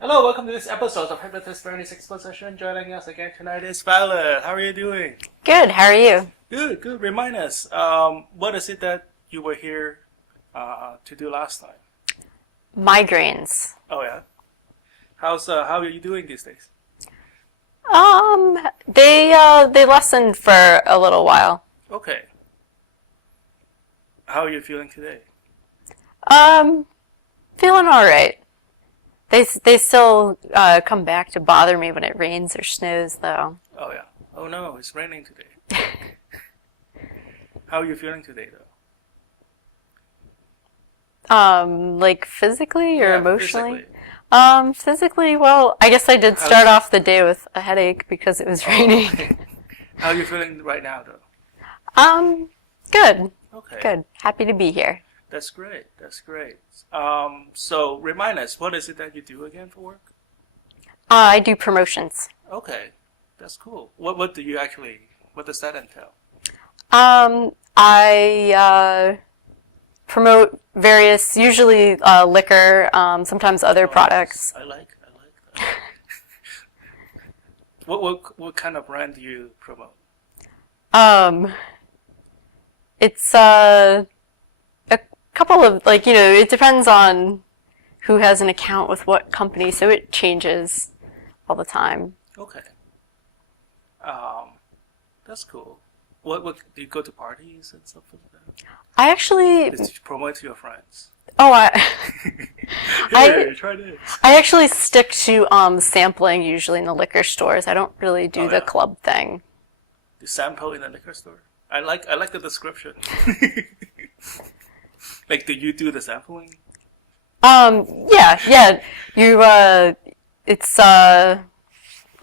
Hello, welcome to this episode of Hypnotist Exposition. Joining us again tonight is Violet. How are you doing? Good. How are you? Good, good. Remind us, what is it that you were here to do last time? Migraines. Oh yeah. How are you doing these days? They lessened for a little while. Okay. How are you feeling today? Feeling all right. They still come back to bother me when it rains or snows, though. Oh yeah. Oh no, it's raining today. How are you feeling today, though? Like physically or Yeah, emotionally? physically. Physically, well, I guess I did start off the day with a headache because it was raining. Okay. How are you feeling right now, though? Good. Okay. Good. Happy to be here. That's great. That's great. So remind us, what is it that you do again for work? I do promotions. Okay, that's cool. What do you actually? What does that entail? I promote various, usually liquor, sometimes other products. I like that. What kind of brand do you promote? It's a couple of, it depends on who has an account with what company, so it changes all the time. Okay. That's cool. What do you go to parties and stuff like that? I actually, Just to promote to your friends. I Try this. I actually stick to sampling usually in the liquor stores. I don't really do the club thing. You sample in a liquor store? I like the description. Like, do you do the sampling? Yeah. You it's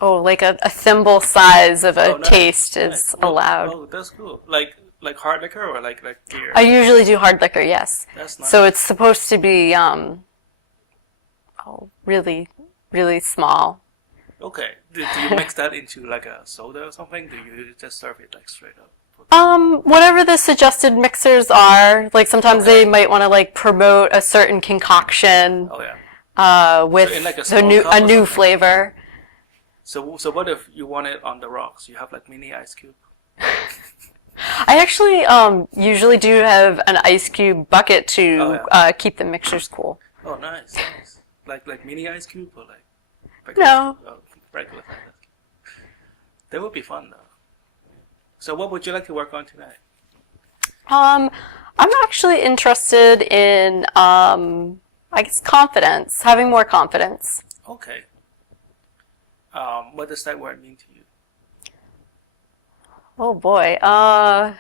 like a thimble size of a Nice, taste nice. is allowed. Oh, that's cool. Like hard liquor or like beer? I usually do hard liquor, yes. That's nice. So it's supposed to be really, really small. Okay. Do you mix that into like a soda or something? Do you just serve it like straight up? Whatever the suggested mixers are, like sometimes Okay. they might want to like promote a certain concoction Oh yeah. with So in like a a small new cup a or new something? flavor. So what if you want it on the rocks? You have like mini ice cube. I actually usually do have an ice cube bucket to keep the mixtures cool. Oh, nice. Like mini ice cube or like No. regular ice cube. That would be fun though. So what would you like to work on tonight? I'm actually interested in I guess confidence, having more confidence. Okay. What does that word mean to you? Oh boy. I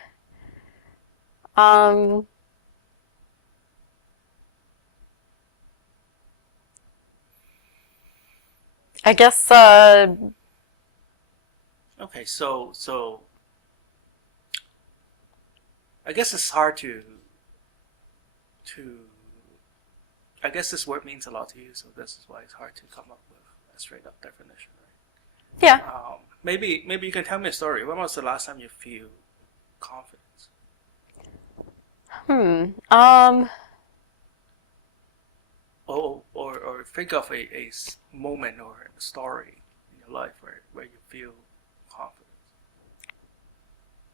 guess Okay, so I guess it's hard to I guess this word means a lot to you, so this is why it's hard to come up with a straight up definition, right? yeah. Maybe you can tell me a story. When was the last time you feel confidence? Or think of a moment or a story in your life where you feel confidence.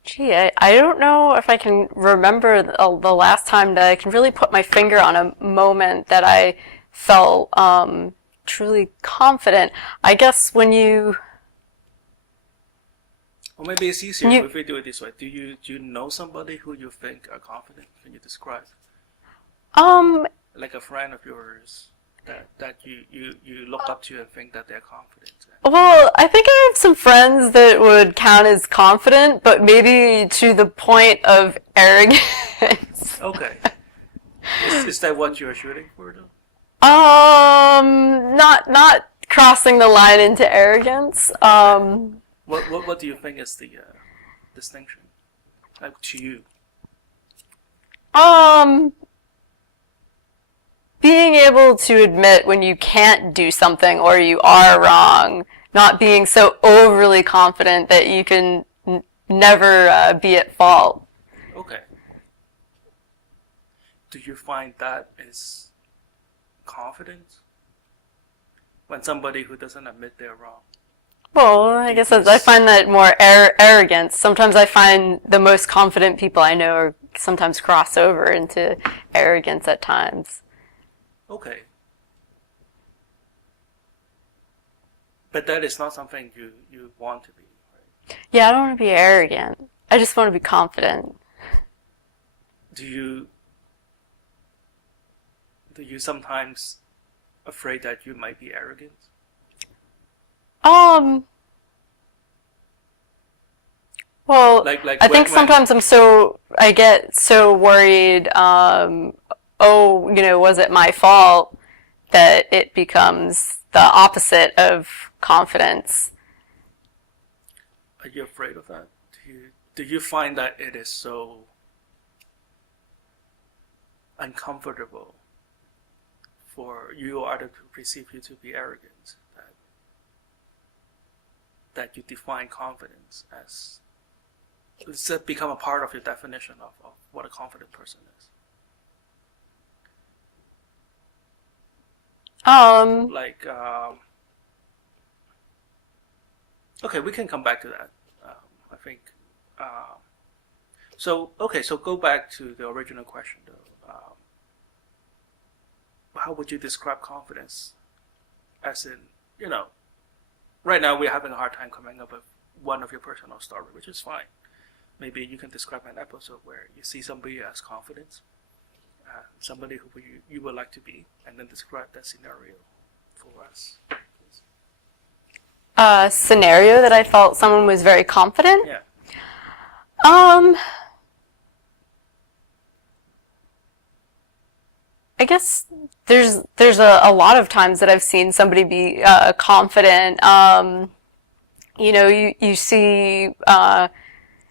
Gee, I don't know if I can remember the last time that I can really put my finger on a moment that I felt truly confident. I guess when you... Or maybe it's easier if we do it this way. Do you know somebody who you think are confident? Can you describe? Like a friend of yours that you look up to and think that they're confident. Well, I think I have some friends that would count as confident, but maybe to the point of arrogance. Okay. Is that what you're shooting for though? Not crossing the line into arrogance. What do you think is the distinction, like to you? Being able to admit when you can't do something or you are wrong, not being so overly confident that you can never be at fault. Okay. Do you find that is confidence? when somebody who doesn't admit they're wrong? Well, I guess I find that more arrogance. Sometimes I find the most confident people I know are sometimes cross over into arrogance at times. Okay. But that is not something you want to be, right? Yeah, I don't want to be arrogant. I just want to be confident. Do you sometimes afraid that you might be arrogant? Well, like I think sometimes I get so worried, was it my fault, that it becomes the opposite of confidence. Are you afraid of that? Do you find that it is so uncomfortable for you or others to perceive you to be arrogant, that you define confidence as, it's become a part of your definition of what a confident person is? Okay, we can come back to that. I think. So go back to the original question though. How would you describe confidence? As in, right now we're having a hard time coming up with one of your personal story, which is fine. Maybe you can describe an episode where you see somebody as confident, somebody who you would like to be, and then describe that scenario for us. A scenario that I felt someone was very confident? Yeah. I guess there's a lot of times that I've seen somebody be confident. You see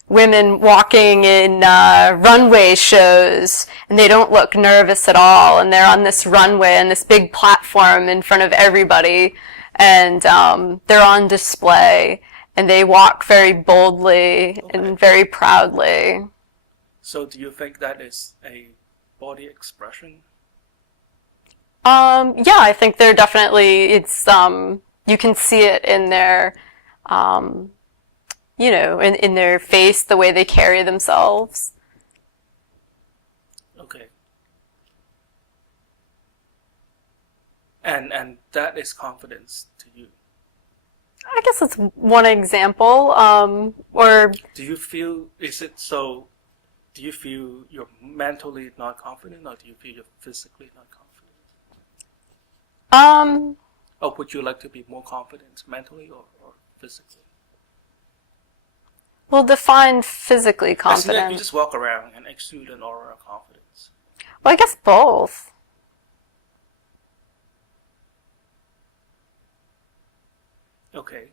women walking in runway shows, and they don't look nervous at all, and they're on this runway and this big platform in front of everybody, and they're on display, and they walk very boldly and very proudly. So do you think that is a body expression? Yeah, I think they're definitely, it's, you can see it in their, in their face, the way they carry themselves. Okay. And that is confidence to you? I guess it's one example, or... Do you feel you're mentally not confident, or do you feel you're physically not confident? Or would you like to be more confident mentally or physically? Well, define physically confident. You just walk around and exude an aura of confidence. Well, I guess both. Okay.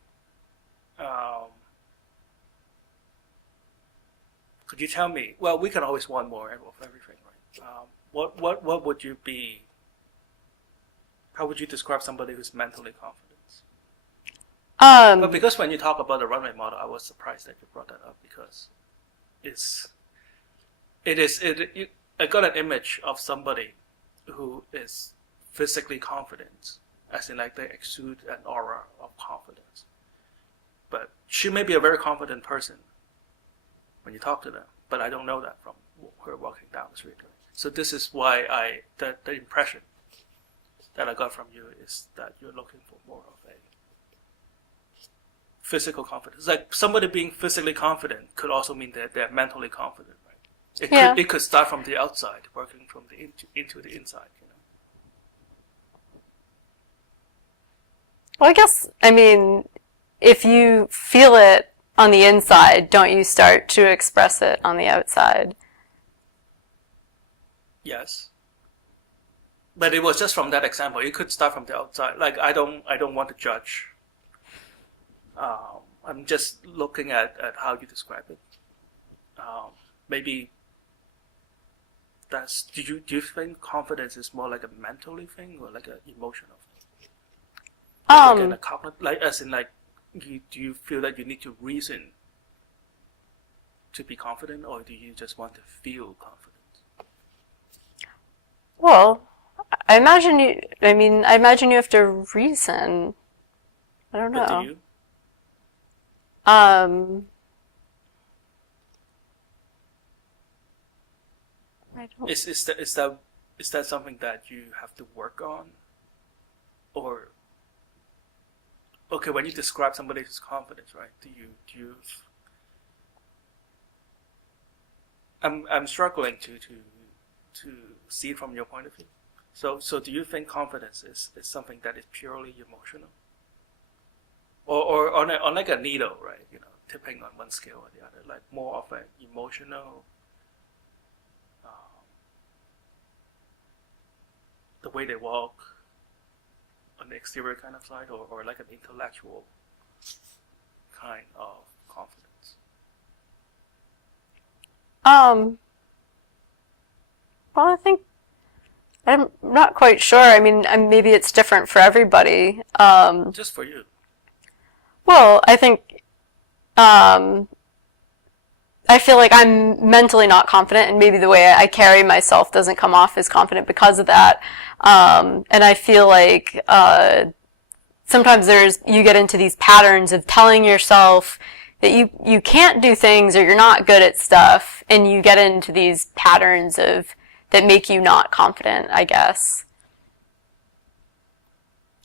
Could you tell me? Well, we can always want more of everything, right? What would you be? How would you describe somebody who's mentally confident? But because when you talk about the runway model, I was surprised that you brought that up, because I got an image of somebody who is physically confident, as in like they exude an aura of confidence. But she may be a very confident person when you talk to them, but I don't know that from her walking down the street. So this is why the impression that I got from you is that you're looking for more of a physical confidence. Like somebody being physically confident could also mean that they're mentally confident, right? It could start from the outside, working from the into the inside. Well, I guess, if you feel it on the inside, don't you start to express it on the outside? Yes. But it was just from that example. It could start from the outside. Like I don't want to judge. I'm just looking at how you describe it. Maybe that's. Do you think confidence is more like a mentally thing or like an emotional thing? Do you feel that you need to reason to be confident, or do you just want to feel confident? Well, I imagine you. I mean, I imagine you have to reason. I don't know. But do you? I don't. Is that something that you have to work on, or okay? When you describe somebody's confidence, right? Do you? I'm struggling to see it from your point of view. So do you think confidence is something that is purely emotional, or on like a needle, right? You know, tipping on one scale or the other, like more of an emotional, the way they walk on the exterior kind of side, or like an intellectual kind of confidence. Well, I think I'm not quite sure. I mean, maybe it's different for everybody. Just for you. Well, I think I feel like I'm mentally not confident, and maybe the way I carry myself doesn't come off as confident because of that. And I feel like sometimes you get into these patterns of telling yourself that you can't do things or you're not good at stuff, and you get into these patterns that make you not confident, I guess.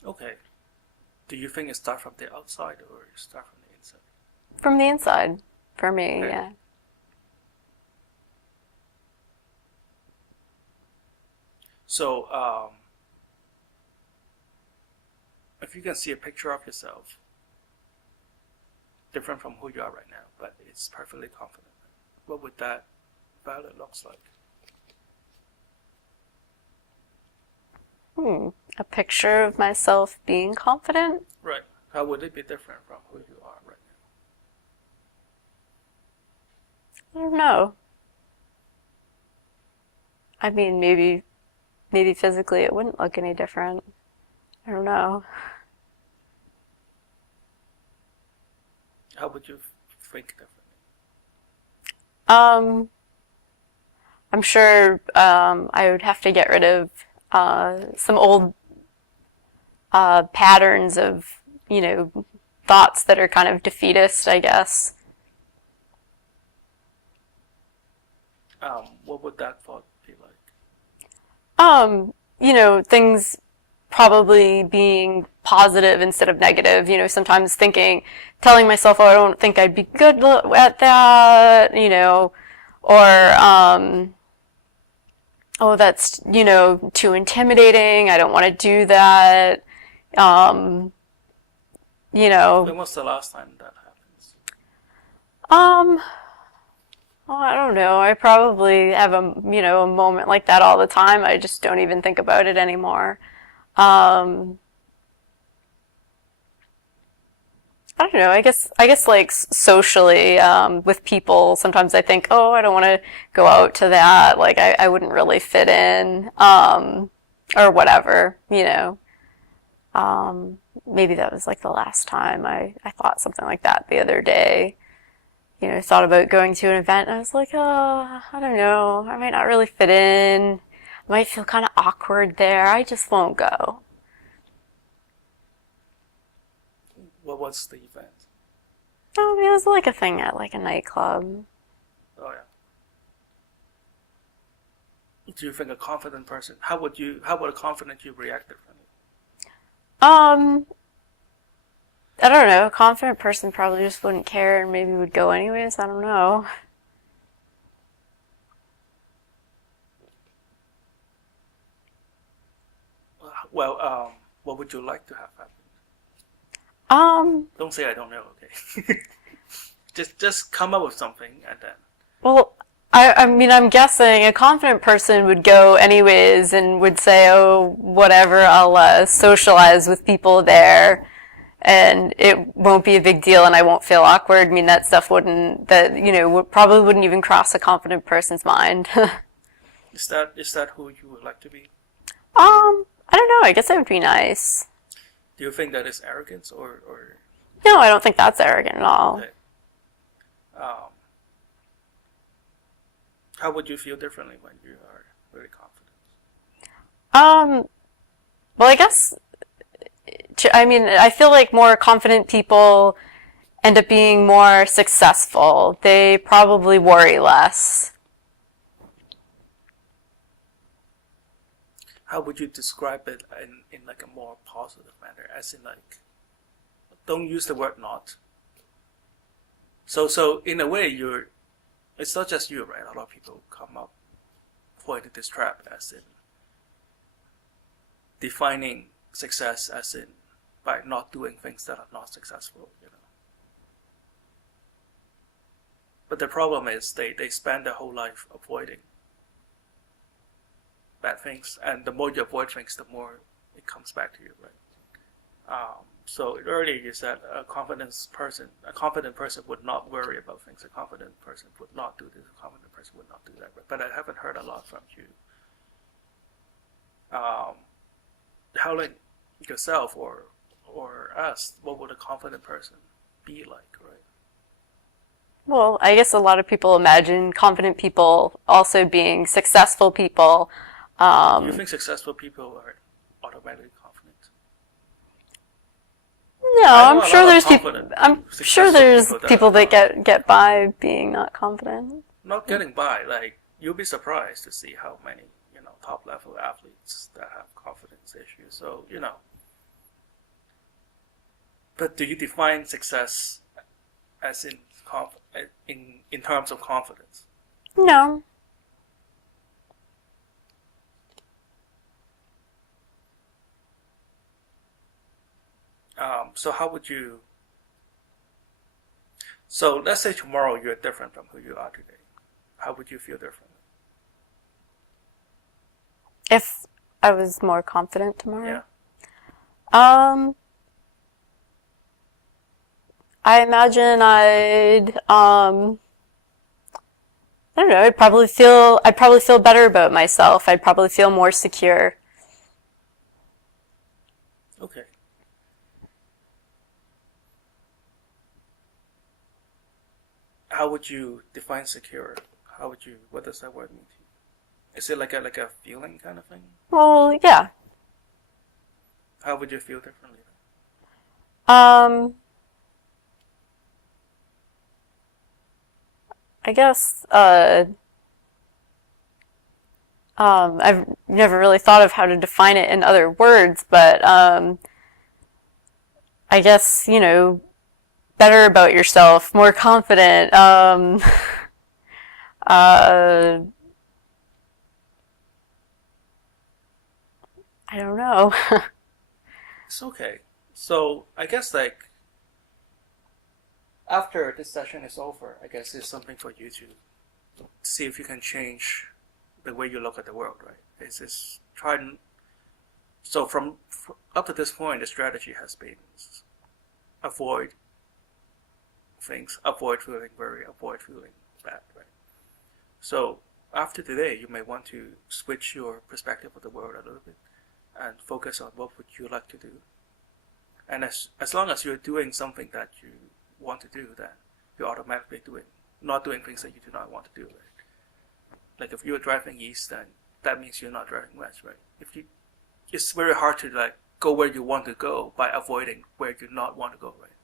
Okay. Do you think it starts from the outside or it starts from the inside? From the inside, for me, Okay. yeah. So, if you can see a picture of yourself, different from who you are right now, but it's perfectly confident, what would that Violet looks like? A picture of myself being confident? Right. How would it be different from who you are right I don't know. I mean, maybe physically it wouldn't look any different. I don't know. now? How would you think differently? I'm sure I would have to get rid of some old patterns of, thoughts that are kind of defeatist, I guess. What would that thought be like? Things probably being positive instead of negative. Sometimes telling myself, oh, I don't think I'd be good at that, or, oh, that's, too intimidating. I don't want to do that. When was the last time that happens? Well, I don't know. I probably have a moment like that all the time. I just don't even think about it anymore. I don't know. I guess like socially, with people, sometimes I think, oh, I don't want to go out to that. Like I wouldn't really fit in, or whatever, maybe that was like the last time I thought something like that the other day. Thought about going to an event, and I was like, oh, I don't know. I might not really fit in. I might feel kind of awkward there. I just won't go. What was the event? Oh, it was like a thing at like a nightclub. Oh yeah. Do you think a confident person? How would a confident you react differently? I don't know. A confident person probably just wouldn't care and maybe would go anyways. I don't know. Well, what would you like to have happen? Don't say I don't know, okay? just come up with something and then. Well, I mean, I'm guessing a confident person would go anyways and would say, oh, whatever, I'll socialize with people there. And it won't be a big deal and I won't feel awkward. I mean, that stuff probably wouldn't even cross a confident person's mind. Is that who you would like to be? I don't know. I guess that would be nice. Do you think that is arrogance or? No, I don't think that's arrogant at all. Okay. How would you feel differently when you are really confident? Well, I guess, I mean, I feel like more confident people end up being more successful. They probably worry less. How would you describe it in like a more positive manner? As in like, don't use the word not. So in a way, it's not just you, right? A lot of people come up fall into this trap, as in defining success as in by not doing things that are not successful, you know. But the problem is they spend their whole life avoiding bad things, and the more you avoid things, the more it comes back to you, right? So earlier you said a confident person would not worry about things. A confident person would not do this. A confident person would not do that. But I haven't heard a lot from you. How like yourself or us, what would a confident person be like, right? Well, I guess a lot of people imagine confident people also being successful people. Do you think successful people are automatically confident? No, I know I'm sure there's people. confident, I'm sure successful there's people that are get by being not confident. not getting by. Like you'll be surprised to see how many top level athletes that have confidence issues. So but do you define success as in terms of confidence? No. So how would you? So let's say tomorrow you're different from who you are today. How would you feel differently? If I was more confident tomorrow? Yeah. I imagine I'd I don't know, I'd probably feel better about myself. I'd probably feel more secure. Okay. How would you define secure? What does that word mean to you? Is it like a feeling kind of thing? Well, yeah. How would you feel differently? I guess I've never really thought of how to define it in other words, but I guess, better about yourself, more confident. I don't know. It's okay. So I guess like after this session is over, I guess it's something for you to see if you can change the way you look at the world, right? It's just so from up to this point, the strategy has been avoid things, avoid feeling worry, avoid feeling bad, right? So after today, you may want to switch your perspective of the world a little bit and focus on what would you like to do. And as long as you're doing something that you want to do, then you're automatically not doing things that you do not want to do, right? Like if you're driving east, then that means you're not driving west, right? It's very hard to like go where you want to go by avoiding where you not want to go, right?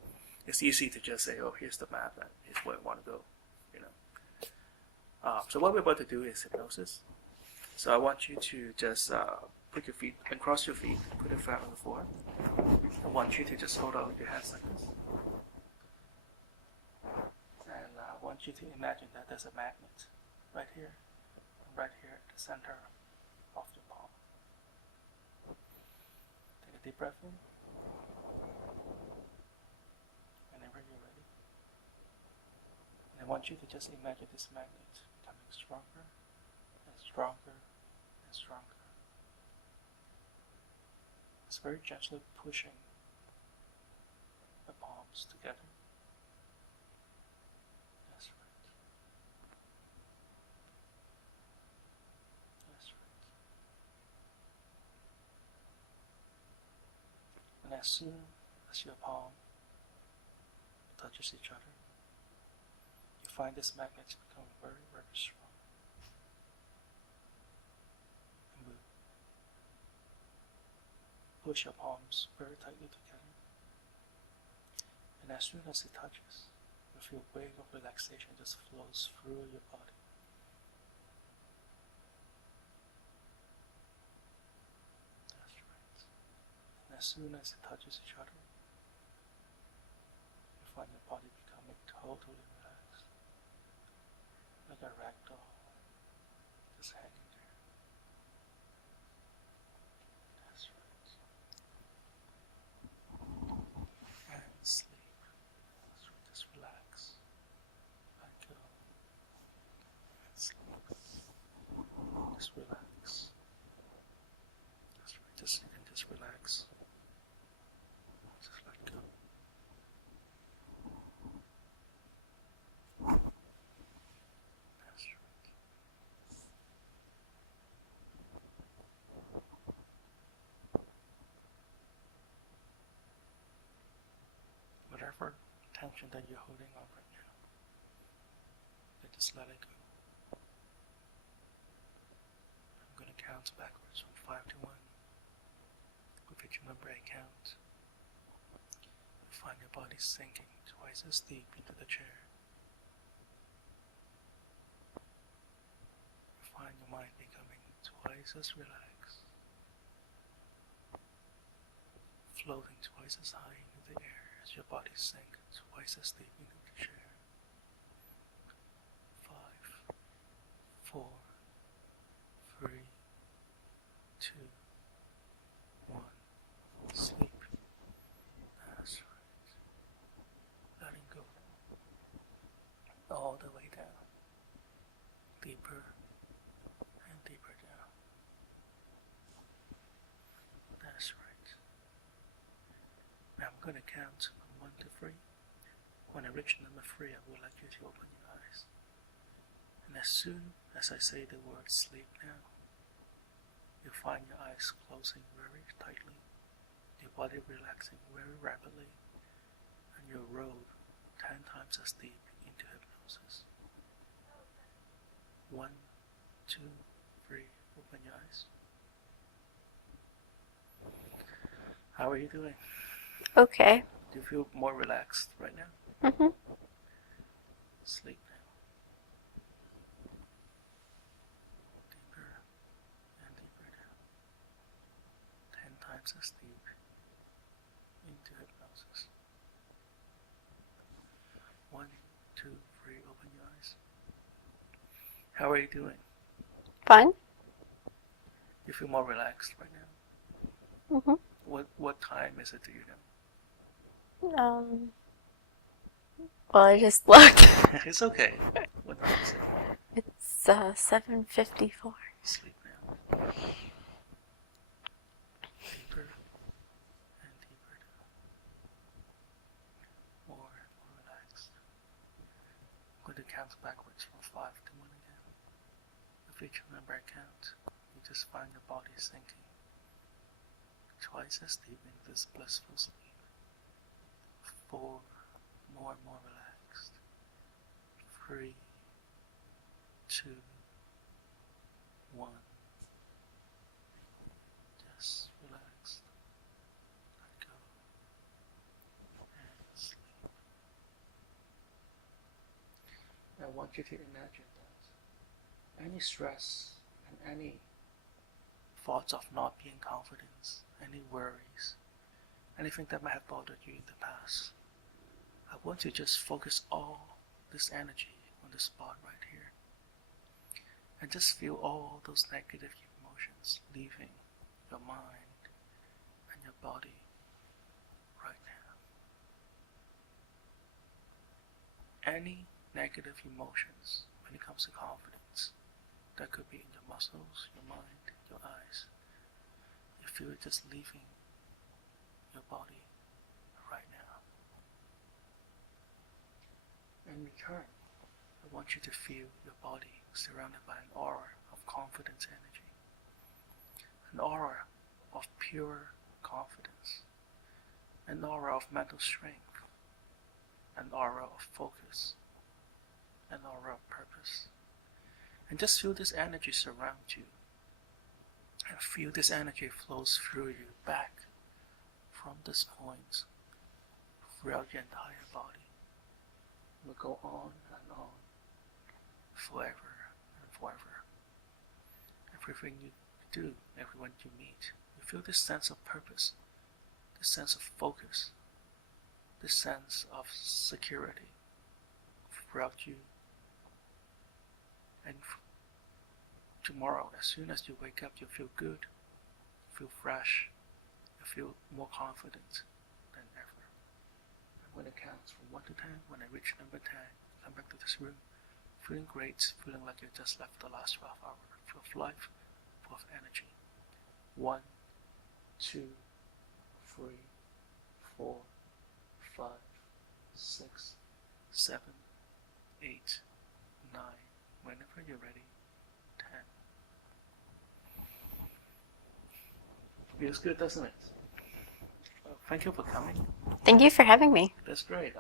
It's easy to just say, oh, here's the map, and here's where I want to go, So what we're about to do is hypnosis. So I want you to just put your feet and cross your feet, put it flat on the floor. I want you to just hold out your hands like this. And I want you to imagine that there's a magnet right here at the center of your palm. Take a deep breath in. Whenever you're ready. And I want you to just imagine this magnet becoming stronger and stronger and stronger. It's very gently pushing the palms together. That's right. That's right. And as soon as your palm touches each other, you find this magnet becoming very, very strong. And move. push your palms very tightly together. And as soon as it touches, you feel a wave of relaxation just flows through your body. That's right. And as soon as it touches each other, you find your body becoming totally relaxed, like a rag doll, just hanging there. That's right. And sleep. That's right. Just relax. Let go. And sleep. Just relax. That's right. Just you can just relax. Just let go. That's right. Whatever tension that you're holding on right now, just let it go. I'm going to count backwards from 5 to 1. With each number I count, you find your body sinking twice as deep into the chair. You find your mind becoming twice as relaxed, floating twice as high into the air as your body sinks twice as deep into the chair. 5, 4, 3, 2, 1. Sleep. That's right. Letting go. All the way down. Deeper and deeper down. That's right. Now I'm going to count from 1 to 3. When I reach number 3, I would like you to open your eyes. And as soon as I say the word sleep now, you find your eyes closing very tightly, your body relaxing very rapidly, and you're rolled 10 times as deep into hypnosis. 1, 2, 3, open your eyes. How are you doing? Okay. Do you feel more relaxed right now? Mhm. Sleep now. Deeper and deeper down. 10 times as deep into hypnosis. 1, 2, 3, open your eyes. How are you doing? Fine. You feel more relaxed right now? Mhm. What time is it, do you know? Well, I just looked. It's okay. What time is it? It's 7:54. Sleep now. Deeper and deeper down. More and more relaxed. I'm going to count backwards from 5 to 1 again. With each number I count, you just find your body sinking twice as deep into this blissful sleep. 4, more and more relaxed. 3, 2, 1. Just relaxed. Let go. And sleep. I want you to imagine that any stress and any thoughts of not being confident, any worries, anything that might have bothered you in the past, I want you to just focus all this energy on the spot right here. And just feel all those negative emotions leaving your mind and your body right now. Any negative emotions when it comes to confidence, that could be in your muscles, your mind, your eyes. You feel it just leaving your body right now. In return, I want you to feel your body surrounded by an aura of confidence energy. An aura of pure confidence. An aura of mental strength. An aura of focus. An aura of purpose. And just feel this energy surround you. And feel this energy flows through you back from this point throughout your entire body. It will go on and on, forever and forever. Everything you do, everyone you meet, you feel this sense of purpose, this sense of focus, this sense of security throughout you. And tomorrow, as soon as you wake up, you feel good, you feel fresh, you feel more confident than ever. And when it counts from 1 to 10, when I reach number 10, come back to this room, feeling great, feeling like you just left the last 12 hours, full of life, full of energy. 1, 2, 3, 4, 5, 6, 7, 8, 9. Whenever you're ready, 10. Feels good, doesn't it? Thank you for coming. Thank you for having me. That's great.